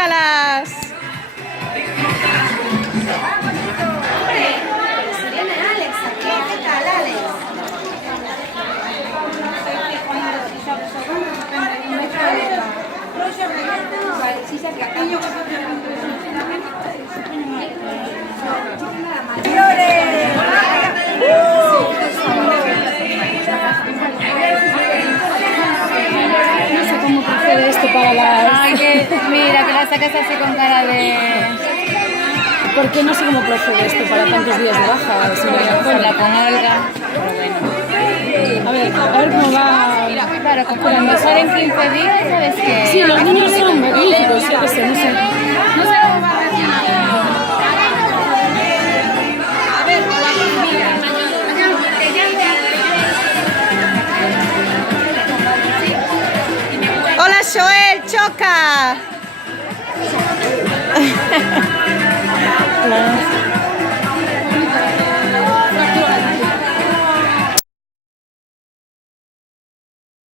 chócalas. No sé cómo procede esto para las... Ay, que mira, que la sacas así con cara de... ¿Por qué no sé cómo procede esto para tantos días de baja? Habla con Olga. A ver cómo va. Claro, como cuando salen 15 días, ¿sabes qué? Sí, los niños son magníficos, yo qué sé, no sé. No sé cómo va a reaccionar. Hola, Joel, choca.